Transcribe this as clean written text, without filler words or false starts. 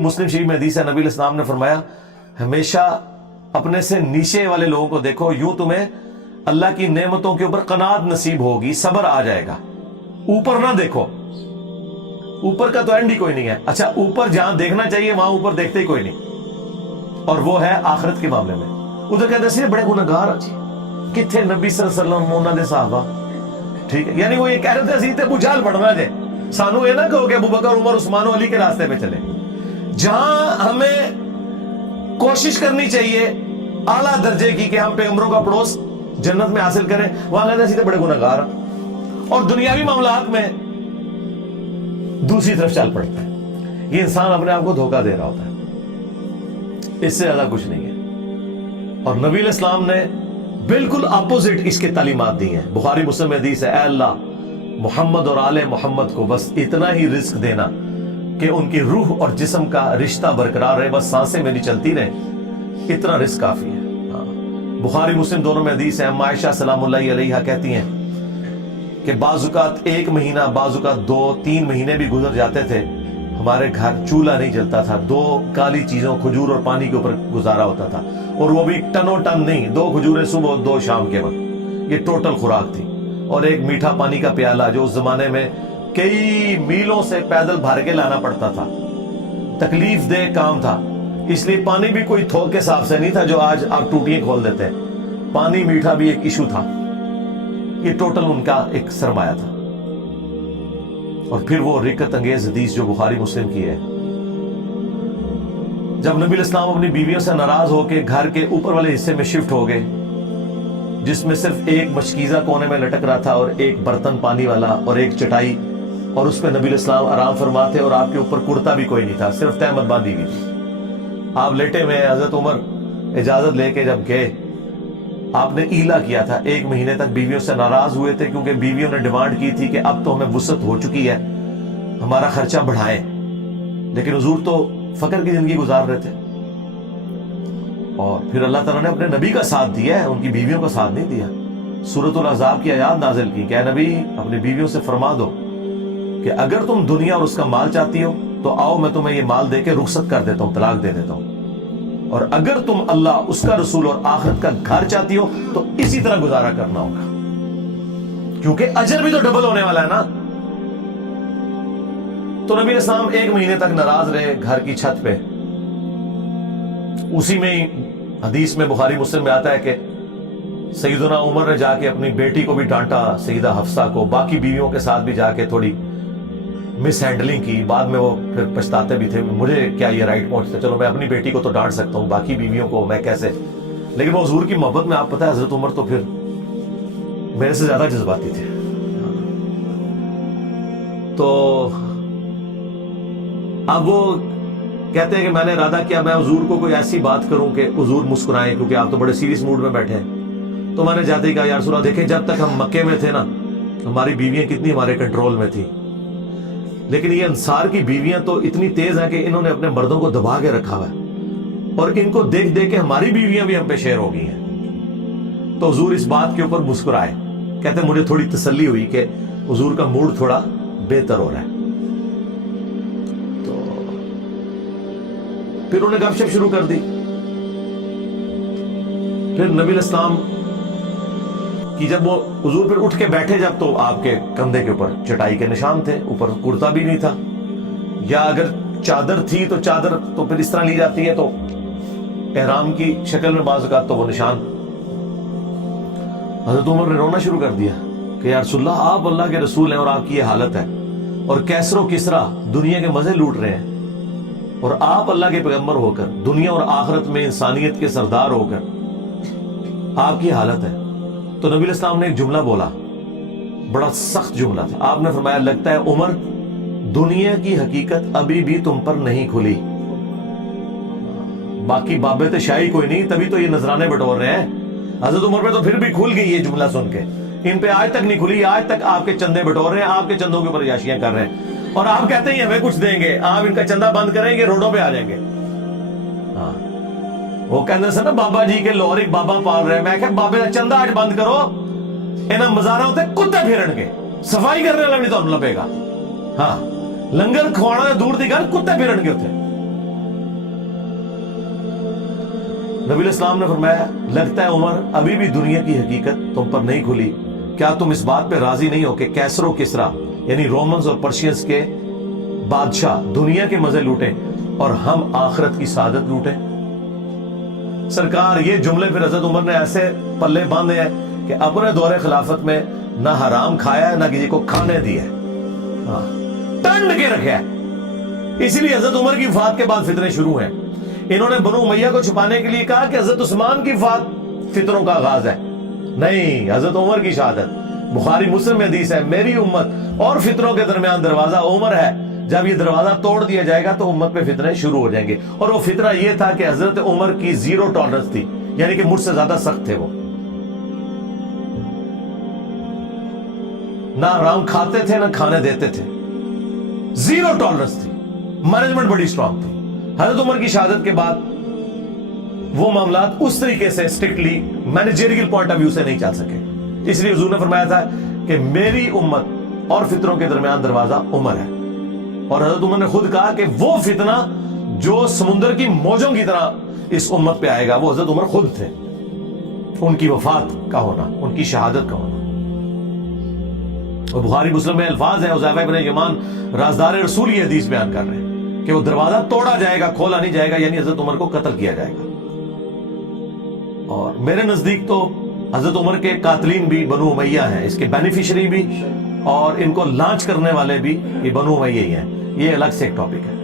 मुस्लिम शरीफ में हदीस है, नबी इस्लाम ने फरमाया हमेशा अपने से नीचे वाले लोगों को देखो, यूं तुम्हें अल्लाह की नेमतों के ऊपर कनात नसीब होगी, सब्र आ जाएगा। ऊपर ना देखो, ऊपर का तो एंड ही कोई नहीं है। अच्छा, ऊपर जहां देखना चाहिए वहां ऊपर देखते ही कोई नहीं, और वो है आखिरत के मामले में। उधर कहते सी बड़े गुनहगार किथे नबी सल्लल्लाहु अलैहि वसल्लम उन्हां दे सहाबा, ठीक है, यानी वो ये कह रहे थे असीं ते बुझाल पढ़ना जे, सानू ये ना कहो कि अबू बकर उमर उस्मान अली के रास्ते पे चले। जहां हमें कोशिश करनी चाहिए आला दर्जे की कि हम पैगंबरों का पड़ोस जन्नत में हासिल करें, वहां कहते असीं ते बड़े गुनहगार, और दुनियावी मामलात में दूसरी तरफ चल पड़ता है। ये इंसान अपने आप को धोखा दे रहा होता है, इससे ज्यादा कुछ नहीं है। और नबी इस्लाम ने बिल्कुल अपोजिट इसके तालीमात दी हैं। बुखारी मुस्लिम में हदीस है, ऐ अल्लाह मोहम्मद और आले मोहम्मद को बस इतना ही रिस्क देना कि उनकी रूह और जिस्म का रिश्ता बरकरार रहे, बस सांसें मेरी चलती रहे, इतना रिस्क काफी है। बुखारी मुस्लिम दोनों में हदीस है, अम्मा आयशा सलामुल्लाहि अलैहा कहती हैं कि बाजुकात 1 महीना, बाजुकात 2-3 महीने भी गुजर जाते थे, हमारे घर चूल्हा नहीं जलता था, 2 काली चीजों खजूर और पानी के ऊपर गुजारा होता था, और वो भी टनों टन नहीं, 2 खजूरें सुबह 2 शाम के वक्त, ये टोटल खुराक थी। और एक मीठा पानी का प्याला जो उस जमाने में कई मीलों से पैदल भर के लाना पड़ता था, तकलीफ दे काम था, इसलिए पानी भी कोई थोक के हिसाब से नहीं था जो आज आप टूटियां खोल देते हैं। पानी मीठा भी एक इशू था। ये टोटल उनका एक सरमाया था। और फिर वो रिकत अंगेज हदीस जो बुखारी मुस्लिम की है, जब नबी इस्लाम अपनी बीवियों से नाराज होकर घर के ऊपर वाले हिस्से में शिफ्ट हो गए, जिसमें सिर्फ एक मशकीजा कोने में लटक रहा था और एक बर्तन पानी वाला और एक चटाई, और उस पर नबी इस्लाम आराम फरमाते, और आपके ऊपर कुर्ता भी कोई नहीं था, सिर्फ तहमत बांधी हुई थी। आप लेटे में, हजरत उमर इजाजत लेके जब गए, आपने ईला किया था, 1 महीने तक बीवियों से नाराज हुए थे, क्योंकि बीवियों ने डिमांड की थी कि अब तो हमें वुसअत हो चुकी है, हमारा खर्चा बढ़ाएं। लेकिन हुजूर तो फकर की जिंदगी गुजार रहे थे, और फिर अल्लाह ताला ने अपने नबी का साथ दिया है, उनकी बीवियों का साथ नहीं दिया। सूरतुल अहज़ाब की आयत नाजिल की, क्या नबी अपनी बीवियों से फरमा दो कि अगर तुम दुनिया और उसका माल चाहती हो तो आओ, मैं तुम्हें ये माल देके रुखसत कर देता हूं, तलाक दे देता हूं, और अगर तुम अल्लाह, उसका रसूल और आखिरत का घर चाहती हो तो इसी तरह गुजारा करना होगा, क्योंकि अजर भी तो डबल होने वाला है ना। तो नबी इस्लाम 1 महीने तक नाराज रहे घर की छत पे। उसी में ही हदीस में बुखारी मुस्लिम में आता है कि सैयदना उमर ने जाके अपनी बेटी को भी डांटा, सैयदा हफ्सा को, बाकी बीवियों के साथ भी जाके थोड़ी मिस हैंडलिंग की। बाद में वो फिर पछताते भी थे, मुझे क्या ये राइट पहुंचता, चलो मैं अपनी बेटी को तो डांट सकता हूँ, बाकी बीवियों को मैं कैसे। लेकिन वो हुजूर की मोहब्बत में, आप पता है हजरत उमर तो फिर मेरे से ज्यादा जज्बाती थे। तो अब वो कहते हैं कि मैंने इरादा किया मैं हुजूर को कोई ऐसी बात करूं कि हुजूर मुस्कुराएं, क्योंकि आप तो बड़े सीरियस मूड में बैठे हैं। तो मैंने जाते ही कहा, या रसूल अल्लाह, देखें जब तक हम मक्के में थे ना, हमारी बीवियां कितनी हमारे कंट्रोल में थी, लेकिन ये अंसार की बीवियां तो इतनी तेज हैं कि इन्होंने अपने मर्दों को दबा के रखा हुआ है, और इनको देख देख के हमारी बीवियां भी हम पे शेर हो गई हैं। तो हुजूर इस बात के ऊपर मुस्कुराए, कहते मुझे थोड़ी तसल्ली हुई कि हुजूर का मूड थोड़ा बेहतर हो रहा है। तो फिर उन्होंने गपशप शुरू कर दी। फिर नबी इस्लाम कि जब वो हुजूर फिर उठ के बैठे, जब तो आपके कंधे के ऊपर चटाई के निशान थे, ऊपर कुर्ता भी नहीं था, या अगर चादर थी तो चादर तो फिर इस तरह ली जाती है, तो एहराम की शक्ल में बाज़ औक़ात तो वो निशान। हज़रत उमर ने रोना शुरू कर दिया कि या रसूलल्लाह, आप अल्लाह के रसूल हैं और आपकी ये हालत है, और कैसरो किसरा दुनिया के मजे लूट रहे हैं, और आप अल्लाह के पैगंबर होकर, दुनिया और आखिरत में इंसानियत के सरदार होकर आपकी हालत है। तो नबी इस्लाम ने एक जुमला बोला, बड़ा सख्त जुमला था। आपने फरमाया, लगता है उमर दुनिया की हकीकत अभी भी तुम पर नहीं खुली, बाकी बाबे तो शाही कोई नहीं, तभी तो ये नजराने बटोर रहे हैं। हजरत उमर पे तो फिर भी खुल गई ये जुमला सुन के, इन पे आज तक नहीं खुली, आज तक आपके चंदे बटोर रहे हैं, आपके चंदों के ऊपर याशियां कर रहे हैं, और आप कहते हैं हमें कुछ देंगे, आप इनका चंदा बंद करेंगे, रोडों पे आ जाएंगे। हाँ, वो कहते से ना बाबा जी के लोहर एक बाबा पाल रहे हैं, मैं क्या बाबे का चंदा आज बंद करो, इन्हें मजारा होते कुत्ते फिरन के, सफाई करने वाला भी तो लपेगा। हाँ, लंगर खवाना दूर दी गल, कुत्ते फिरन के होते। نبی الاسلام نے فرمایا لگتا ہے عمر ابھی بھی دنیا کی حقیقت تم پر نہیں کھلی، کیا تم اس بات پہ راضی نہیں ہو کہ کیسر و کسرا یعنی رومنز اور پرشینز کے بادشاہ دنیا کے مزے لوٹیں اور ہم آخرت کی سعادت لوٹیں؟ سرکار یہ جملے پھر حضرت عمر نے ایسے پلے باندھے ہیں کہ اپنے دور خلافت میں نہ حرام کھایا ہے نہ کسی کو کھانے دیا ہے، ٹنڈ کے رکھا ہے۔ اسی لیے حضرت عمر کی وفات کے بعد فتنے شروع ہیں۔ انہوں نے بنو امیہ کو چھپانے کے لیے کہا کہ حضرت عثمان کی وفات فتنوں کا آغاز ہے، نہیں، حضرت عمر کی شہادت۔ بخاری مسلم میں حدیث ہے میری امت اور فتنوں کے درمیان دروازہ عمر ہے، جب یہ دروازہ توڑ دیا جائے گا تو امت پہ فتنے شروع ہو جائیں گے۔ اور وہ فتنہ یہ تھا کہ حضرت عمر کی زیرو ٹالرنس تھی، یعنی کہ مجھ سے زیادہ سخت تھے وہ، نہ حرام کھاتے تھے نہ کھانے دیتے تھے، زیرو ٹالرنس تھی، مینجمنٹ بڑی اسٹرانگ تھی۔ حضرت عمر کی شہادت کے بعد وہ معاملات اس طریقے سے strictly managerial point of view سے نہیں چل سکے، اس لیے حضور نے فرمایا تھا کہ میری امت اور فتنوں کے درمیان دروازہ عمر ہے۔ اور حضرت عمر نے خود کہا کہ وہ فتنہ جو سمندر کی موجوں کی طرح اس امت پہ آئے گا وہ حضرت عمر خود تھے، ان کی وفات کا ہونا، ان کی شہادت کا ہونا۔ اور بخاری مسلم میں الفاظ ہیں، حذیفہ بن یمان رازدار رسول یہ حدیث بیان کر رہے ہیں کہ وہ دروازہ توڑا جائے گا، کھولا نہیں جائے گا، یعنی حضرت عمر کو قتل کیا جائے گا۔ اور میرے نزدیک تو حضرت عمر کے قاتلین بھی بنو امیہ ہیں، اس کے بینیفیشری بھی، اور ان کو لانچ کرنے والے بھی یہ بنو امیہ ہی ہیں۔ یہ الگ سے ایک ٹاپک ہے۔